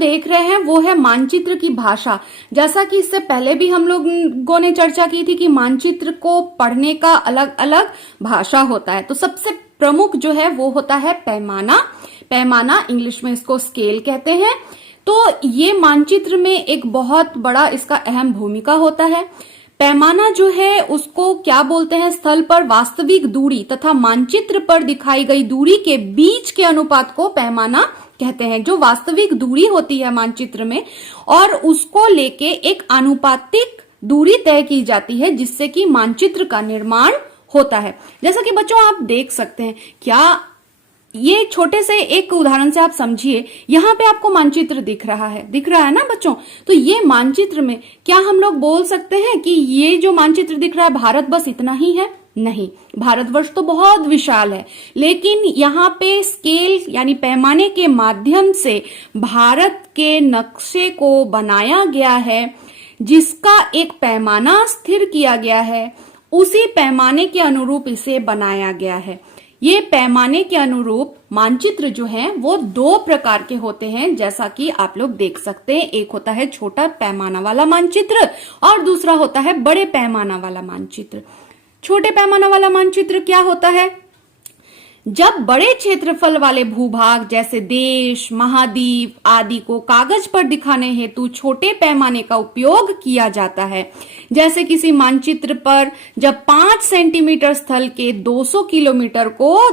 देख रहे हैं वो है मानचित्र की भाषा। जैसा कि इससे पहले भी हम लोगों ने चर्चा की थी कि मानचित्र को पढ़ने का अलग अलग भाषा होता है। तो सबसे प्रमुख जो है वो होता है पैमाना। पैमाना, इंग्लिश में इसको स्केल कहते हैं। तो ये मानचित्र में एक बहुत बड़ा इसका अहम भूमिका होता है। पैमाना जो है उसको क्या बोलते हैं, स्थल पर वास्तविक दूरी तथा मानचित्र पर दिखाई गई दूरी के बीच के अनुपात को पैमाना कहते हैं। जो वास्तविक दूरी होती है मानचित्र में, और उसको लेके एक आनुपातिक दूरी तय की जाती है जिससे कि मानचित्र का निर्माण होता है। जैसा कि बच्चों आप देख सकते हैं, क्या ये छोटे से एक उदाहरण से आप समझिए, यहाँ पे आपको मानचित्र दिख रहा है ना बच्चों। तो ये मानचित्र में क्या हम लोग बोल सकते हैं कि ये जो मानचित्र दिख रहा है भारत बस इतना ही है? नहीं, भारतवर्ष तो बहुत विशाल है, लेकिन यहाँ पे स्केल यानी पैमाने के माध्यम से भारत के नक्शे को बनाया गया है, जिसका एक पैमाना स्थिर किया गया है। उसी पैमाने के अनुरूप इसे बनाया गया है। ये पैमाने के अनुरूप मानचित्र जो हैं वो दो प्रकार के होते हैं, जैसा कि आप लोग देख सकते हैं। एक होता है छोटा पैमाना वाला मानचित्र और दूसरा होता है बड़े पैमाना वाला मानचित्र। छोटे पैमाना वाला मानचित्र क्या होता है? जब बड़े क्षेत्रफल वाले भूभाग जैसे देश, महाद्वीप आदि को कागज पर दिखाने हेतु छोटे पैमाने का उपयोग किया जाता है। जैसे किसी मानचित्र पर जब 5 सेंटीमीटर स्थल के 200 किलोमीटर को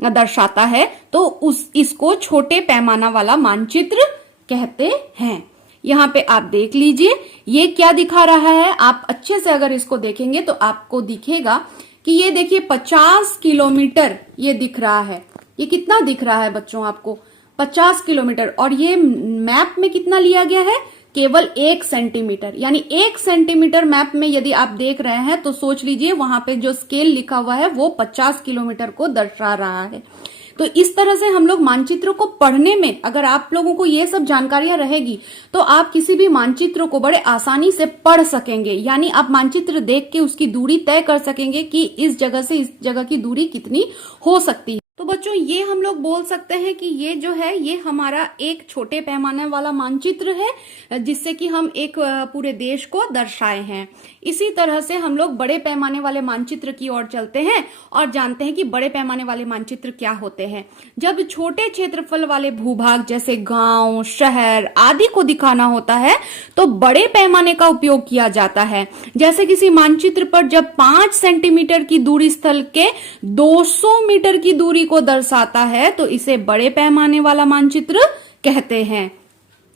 दर्शाता है तो इसको छोटे पैमाना वाला मानचित्र कहते हैं। यहाँ पे आप देख लीजिए, ये क्या दिखा रहा है। आप अच्छे से अगर इसको देखेंगे तो आपको दिखेगा कि ये देखिए 50 किलोमीटर ये दिख रहा है। ये कितना दिख रहा है बच्चों आपको? 50 किलोमीटर। और ये मैप में कितना लिया गया है? केवल 1 सेंटीमीटर। यानी 1 सेंटीमीटर मैप में यदि आप देख रहे हैं तो सोच लीजिए वहां पे जो स्केल लिखा हुआ है वो 50 किलोमीटर को दर्शा रहा है। तो इस तरह से हम लोग मानचित्रों को पढ़ने में, अगर आप लोगों को ये सब जानकारियां रहेगी तो आप किसी भी मानचित्र को बड़े आसानी से पढ़ सकेंगे। यानी आप मानचित्र देख के उसकी दूरी तय कर सकेंगे कि इस जगह से इस जगह की दूरी कितनी हो सकती है। तो बच्चों ये हम लोग बोल सकते हैं कि ये जो है ये हमारा एक छोटे पैमाने वाला मानचित्र है, जिससे कि हम एक पूरे देश को दर्शाए हैं। इसी तरह से हम लोग बड़े पैमाने वाले मानचित्र की ओर चलते हैं और जानते हैं कि बड़े पैमाने वाले मानचित्र क्या होते हैं। जब छोटे क्षेत्रफल वाले भूभाग जैसे गांव, शहर आदि को दिखाना होता है तो बड़े पैमाने का उपयोग किया जाता है। जैसे किसी मानचित्र पर जब 5 सेंटीमीटर की दूरी स्थल के 200 मीटर की दूरी को दर्शाता है तो इसे बड़े पैमाने वाला मानचित्र कहते हैं।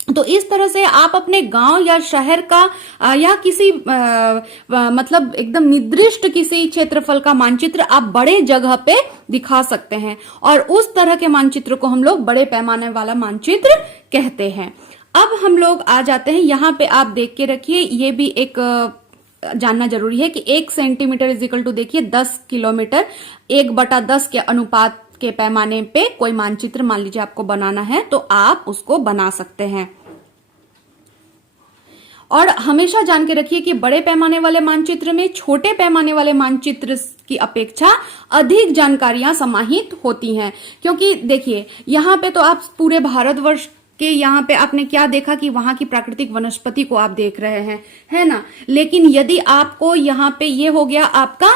तो इस तरह से आप अपने गांव या शहर का या किसी मतलब एकदम निर्दिष्ट किसी क्षेत्रफल का मानचित्र आप बड़े जगह पे दिखा सकते हैं, और उस तरह के मानचित्र को हम लोग बड़े पैमाने वाला मानचित्र कहते हैं। अब हम लोग आ जाते हैं, यहाँ पे आप देख के रखिए, ये भी एक जानना जरूरी है कि 1 सेंटीमीटर इज इक्वल टू देखिए 10 किलोमीटर। 1/10 के अनुपात के पैमाने पे कोई मानचित्र मान लीजिए आपको बनाना है तो आप उसको बना सकते हैं। और हमेशा जान के रखिए कि बड़े पैमाने वाले मानचित्र में छोटे पैमाने वाले मानचित्र की अपेक्षा अधिक जानकारियां समाहित होती हैं। क्योंकि देखिए यहाँ पे तो आप पूरे भारतवर्ष कि यहाँ पे आपने क्या देखा कि वहां की प्राकृतिक वनस्पति को आप देख रहे हैं, है ना। लेकिन यदि आपको यहाँ पे ये हो गया आपका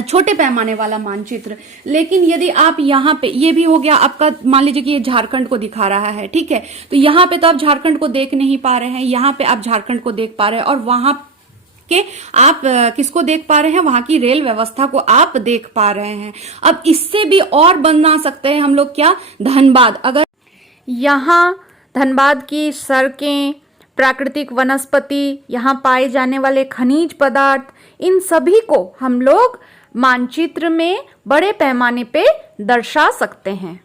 छोटे पैमाने वाला मानचित्र, लेकिन यदि आप यहाँ पे ये भी हो गया आपका, मान लीजिए कि ये झारखंड को दिखा रहा है, ठीक है। तो यहाँ पे तो आप झारखंड को देख नहीं पा रहे हैं, यहाँ पे आप झारखंड को देख पा रहे हैं, और वहां के आप किसको देख पा रहे हैं? वहां की रेल व्यवस्था को आप देख पा रहे हैं। अब इससे भी और बना सकते हैं हम लोग क्या? धनबाद। अगर यहाँ धनबाद की सड़कें, प्राकृतिक वनस्पति, यहाँ पाए जाने वाले खनिज पदार्थ, इन सभी को हम लोग मानचित्र में बड़े पैमाने पे दर्शा सकते हैं।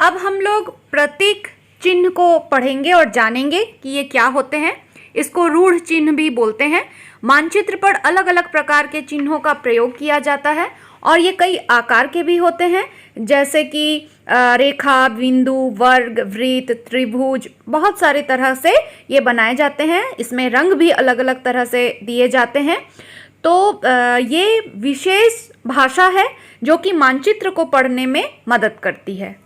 अब हम लोग प्रतीक चिन्ह को पढ़ेंगे और जानेंगे कि ये क्या होते हैं। इसको रूढ़ चिन्ह भी बोलते हैं। मानचित्र पर अलग अलग प्रकार के चिन्हों का प्रयोग किया जाता है और ये कई आकार के भी होते हैं, जैसे कि रेखा, बिंदु, वर्ग, वृत्त, त्रिभुज, बहुत सारे तरह से ये बनाए जाते हैं। इसमें रंग भी अलग अलग तरह से दिए जाते हैं। तो ये विशेष भाषा है जो कि मानचित्र को पढ़ने में मदद करती है।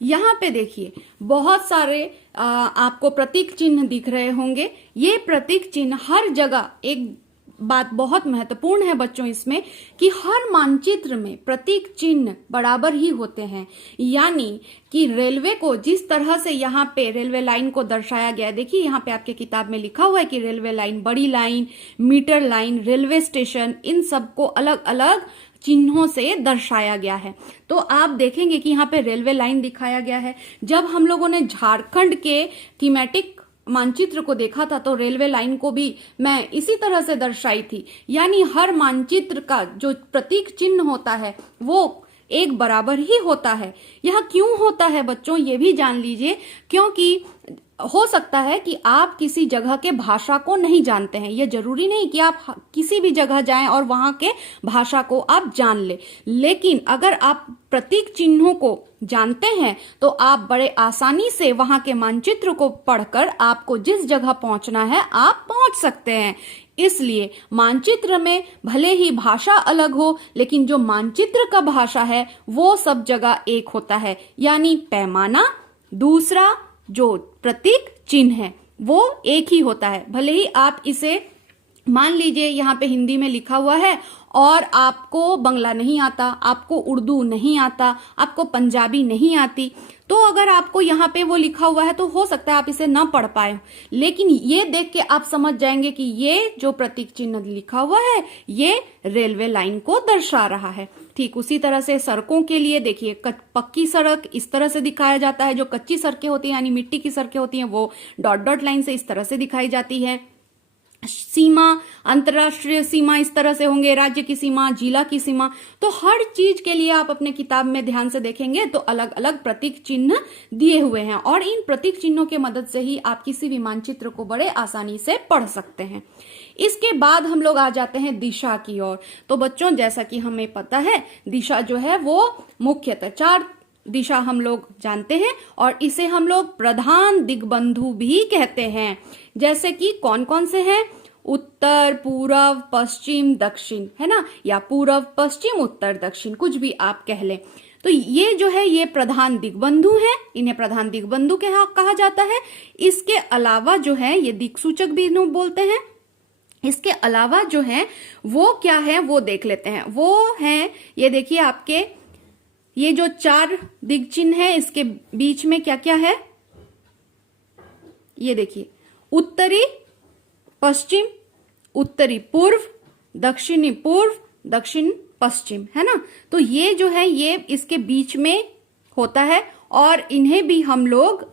यहाँ पे देखिए बहुत सारे आपको प्रतीक चिन्ह दिख रहे होंगे। ये प्रतीक चिन्ह हर जगह, एक बात बहुत महत्वपूर्ण है बच्चों इसमें, कि हर मानचित्र में प्रतीक चिन्ह बराबर ही होते हैं। यानी कि रेलवे को जिस तरह से यहाँ पे रेलवे लाइन को दर्शाया गया है, देखिए यहाँ पे आपके किताब में लिखा हुआ है कि रेलवे लाइन, बड़ी line, metre line, railway station, इन सबको अलग अलग चिन्हों से दर्शाया गया है। तो आप देखेंगे कि यहाँ पे रेलवे लाइन दिखाया गया है। जब हम लोगों ने झारखंड के थीमेटिक मानचित्र को देखा था तो रेलवे लाइन को भी मैं इसी तरह से दर्शाई थी। यानी हर मानचित्र का जो प्रतीक चिन्ह होता है वो एक बराबर ही होता है। यह क्यों होता है बच्चों, ये भी जान लीजिए। क्योंकि हो सकता है कि आप किसी जगह के भाषा को नहीं जानते हैं। यह जरूरी नहीं कि आप किसी भी जगह जाएं और वहां के भाषा को आप जान ले, लेकिन अगर आप प्रतीक चिन्हों को जानते हैं तो आप बड़े आसानी से वहां के मानचित्र को पढ़कर आपको जिस जगह पहुंचना है आप पहुंच सकते हैं। इसलिए मानचित्र में भले ही भाषा अलग हो, लेकिन जो मानचित्र का भाषा है वो सब जगह एक होता है। यानी पैमाना, दूसरा जो प्रतीक चिन्ह है वो एक ही होता है। भले ही आप इसे मान लीजिए यहाँ पे हिंदी में लिखा हुआ है और आपको बंगला नहीं आता, आपको उर्दू नहीं आता, आपको पंजाबी नहीं आती, तो अगर आपको यहाँ पे वो लिखा हुआ है तो हो सकता है आप इसे ना पढ़ पाए, लेकिन ये देख के आप समझ जाएंगे कि ये जो प्रतीक चिन्ह लिखा हुआ है ये रेलवे लाइन को दर्शा रहा है। ठीक उसी तरह से सड़कों के लिए देखिए, पक्की सड़क इस तरह से दिखाया जाता है, जो कच्ची सड़कें होती हैं यानी मिट्टी की सड़कें होती हैं वो डॉट डॉट लाइन से इस तरह से दिखाई जाती है। सीमा, अंतरराष्ट्रीय सीमा इस तरह से होंगे, राज्य की सीमा, जिला की सीमा। तो हर चीज के लिए आप अपने किताब में ध्यान से देखेंगे तो अलग अलग प्रतीक चिन्ह दिए हुए हैं और इन प्रतीक चिन्हों के मदद से ही आप किसी भी मानचित्र को बड़े आसानी से पढ़ सकते हैं। इसके बाद हम लोग आ जाते हैं दिशा की ओर। तो बच्चों जैसा कि हमें पता है दिशा जो है वो मुख्यतः 4 दिशा हम लोग जानते हैं और इसे हम लोग प्रधान दिग्बंधु भी कहते हैं। जैसे कि कौन कौन से हैं? उत्तर, पूर्व, पश्चिम, दक्षिण, है ना, या पूर्व, पश्चिम, उत्तर, दक्षिण, कुछ भी आप कह लें। तो ये जो है ये प्रधान दिग्बंधु हैं, इन्हें प्रधान दिग्बंधु कहा जाता है। इसके अलावा जो है ये दिक्सूचक भी इन्हें बोलते हैं। इसके अलावा जो है वो क्या है वो देख लेते हैं। वो है ये देखिए आपके ये जो 4 दिग चिन्ह है इसके बीच में क्या क्या है ये देखिए, उत्तरी पश्चिम, उत्तरी पूर्व, दक्षिणी पूर्व, दक्षिण पश्चिम, है ना। तो ये जो है ये इसके बीच में होता है और इन्हें भी हम लोग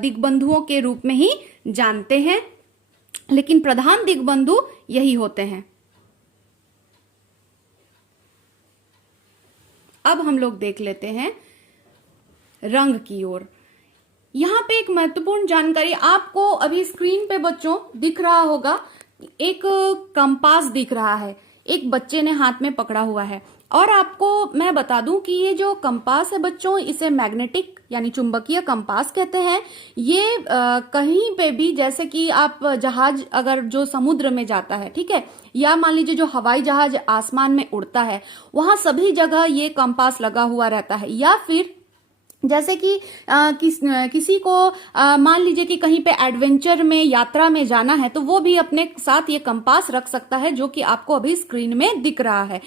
दिग्बंधुओं के रूप में ही जानते हैं, लेकिन प्रधान दिग्बंधु यही होते हैं। अब हम लोग देख लेते हैं रंग की ओर। यहां पे एक महत्वपूर्ण जानकारी आपको अभी स्क्रीन पे बच्चों दिख रहा होगा, एक कंपास दिख रहा है, एक बच्चे ने हाथ में पकड़ा हुआ है। और आपको मैं बता दूं कि ये जो कंपास है बच्चों इसे मैग्नेटिक यानी चुंबकीय कंपास कहते हैं। ये कहीं पे भी, जैसे कि आप जहाज अगर जो समुद्र में जाता है, ठीक है, या मान लीजिए जो हवाई जहाज आसमान में उड़ता है, वहां सभी जगह ये कंपास लगा हुआ रहता है। या फिर जैसे कि किसी को मान लीजिए कि कहीं पे एडवेंचर में यात्रा में जाना है तो वो भी अपने साथ ये कंपास रख सकता है, जो कि आपको अभी स्क्रीन में दिख रहा है।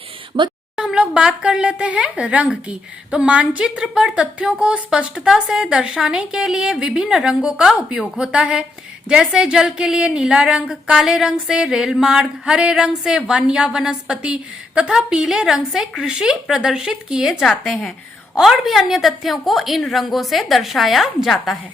हम लोग बात कर लेते हैं रंग की। तो मानचित्र पर तथ्यों को स्पष्टता से दर्शाने के लिए विभिन्न रंगों का उपयोग होता है। जैसे जल के लिए नीला रंग, काले रंग से रेल मार्ग, हरे रंग से वन या वनस्पति तथा पीले रंग से कृषि प्रदर्शित किए जाते हैं। और भी अन्य तथ्यों को इन रंगों से दर्शाया जाता है।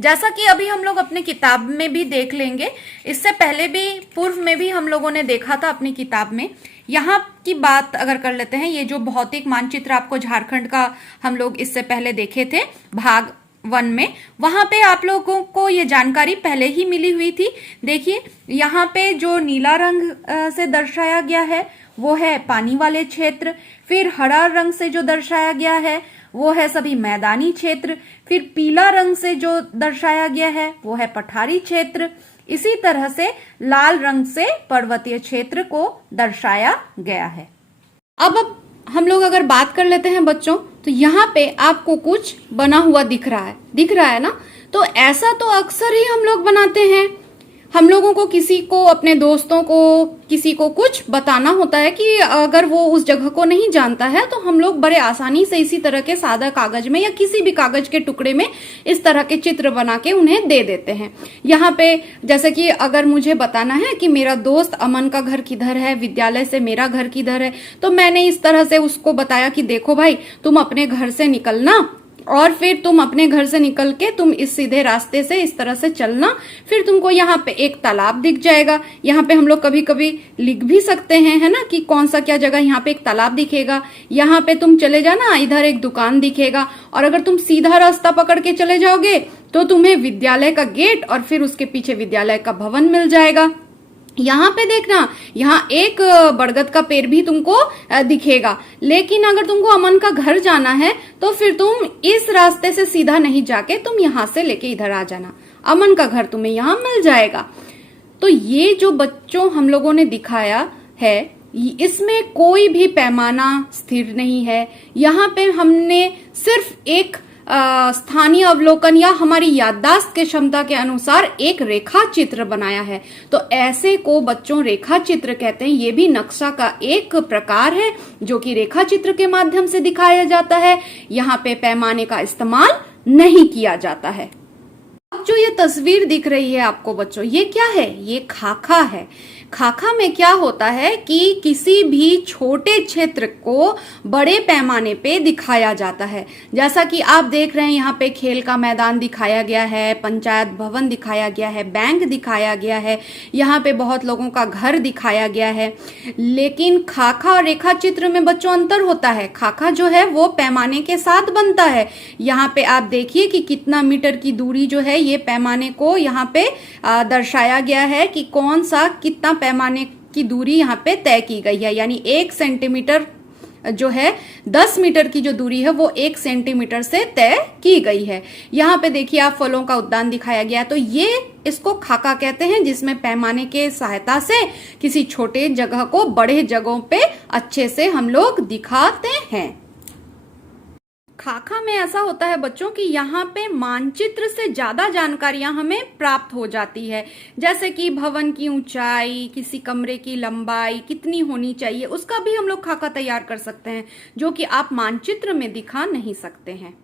जैसा कि अभी हम लोग अपनी किताब में भी देख लेंगे, इससे पहले भी पूर्व में भी हम लोगों ने देखा था अपनी किताब में। यहाँ की बात अगर कर लेते हैं, ये जो भौतिक मानचित्र आपको झारखंड का हम लोग इससे पहले देखे थे भाग 1 में, वहां पे आप लोगों को ये जानकारी पहले ही मिली हुई थी। देखिए यहाँ पे जो नीला रंग से दर्शाया गया है वो है पानी वाले क्षेत्र, फिर हरा रंग से जो दर्शाया गया है वो है सभी मैदानी क्षेत्र, फिर पीला रंग से जो दर्शाया गया है वो है पठारी क्षेत्र, इसी तरह से लाल रंग से पर्वतीय क्षेत्र को दर्शाया गया है। अब हम लोग अगर बात कर लेते हैं बच्चों तो यहाँ पे आपको कुछ बना हुआ दिख रहा है ना। तो ऐसा तो अक्सर ही हम लोग बनाते हैं। हम लोगों को किसी को, अपने दोस्तों को, किसी को कुछ बताना होता है कि अगर वो उस जगह को नहीं जानता है तो हम लोग बड़े आसानी से इसी तरह के सादा कागज में या किसी भी कागज के टुकड़े में इस तरह के चित्र बना के उन्हें दे देते हैं। यहाँ पे जैसे कि अगर मुझे बताना है कि मेरा दोस्त अमन का घर किधर है, विद्यालय से मेरा घर किधर है, तो मैंने इस तरह से उसको बताया कि देखो भाई, तुम अपने घर से निकलना और फिर तुम अपने घर से निकल के तुम इस सीधे रास्ते से इस तरह से चलना, फिर तुमको यहाँ पे एक तालाब दिख जाएगा। यहाँ पे हम लोग कभी कभी लिख भी सकते हैं, है ना, कि कौन सा क्या जगह, यहाँ पे एक तालाब दिखेगा, यहाँ पे तुम चले जाना, इधर एक दुकान दिखेगा, और अगर तुम सीधा रास्ता पकड़ के चले जाओगे तो तुम्हें विद्यालय का गेट और फिर उसके पीछे विद्यालय का भवन मिल जाएगा। यहाँ पे देखना, यहाँ एक बरगद का पेड़ भी तुमको दिखेगा। लेकिन अगर तुमको अमन का घर जाना है तो फिर तुम इस रास्ते से सीधा नहीं जाके तुम यहाँ से लेके इधर आ जाना, अमन का घर तुम्हें यहाँ मिल जाएगा। तो ये जो बच्चों हम लोगों ने दिखाया है, इसमें कोई भी पैमाना स्थिर नहीं है। यहाँ पे हमने सिर्फ एक स्थानीय अवलोकन या हमारी याददाश्त के क्षमता के अनुसार एक रेखा चित्र बनाया है। तो ऐसे को बच्चों रेखा चित्र कहते हैं। ये भी नक्शा का एक प्रकार है जो कि रेखा चित्र के माध्यम से दिखाया जाता है। यहाँ पे पैमाने का इस्तेमाल नहीं किया जाता है। अब जो ये तस्वीर दिख रही है आपको बच्चों, ये क्या है? ये खाका है। खाका में क्या होता है कि किसी भी छोटे क्षेत्र को बड़े पैमाने पे दिखाया जाता है। जैसा कि आप देख रहे हैं, यहाँ पे खेल का मैदान दिखाया गया है, पंचायत भवन दिखाया गया है, बैंक दिखाया गया है, यहाँ पे बहुत लोगों का घर दिखाया गया है। लेकिन खाका और रेखा चित्र में बच्चों अंतर होता है। खाका जो है वो पैमाने के साथ बनता है। यहाँ पे आप देखिए कि कितना मीटर की दूरी जो है, ये पैमाने को यहाँ पे दर्शाया गया है कि कौन सा कितना पैमाने की दूरी यहाँ पे तय की गई है। यानी 1 सेंटीमीटर जो है 10 मीटर की जो दूरी है वो 1 सेंटीमीटर से तय की गई है। यहाँ पे देखिए आप फलों का उद्यान दिखाया गया। तो ये इसको खाका कहते हैं, जिसमें पैमाने के सहायता से किसी छोटे जगह को बड़े जगहों पे अच्छे से हम लोग दिखाते हैं। खाका में ऐसा होता है बच्चों कि यहाँ पे मानचित्र से ज्यादा जानकारियां हमें प्राप्त हो जाती है। जैसे कि भवन की ऊंचाई, किसी कमरे की लंबाई कितनी होनी चाहिए, उसका भी हम लोग खाका तैयार कर सकते हैं, जो कि आप मानचित्र में दिखा नहीं सकते हैं।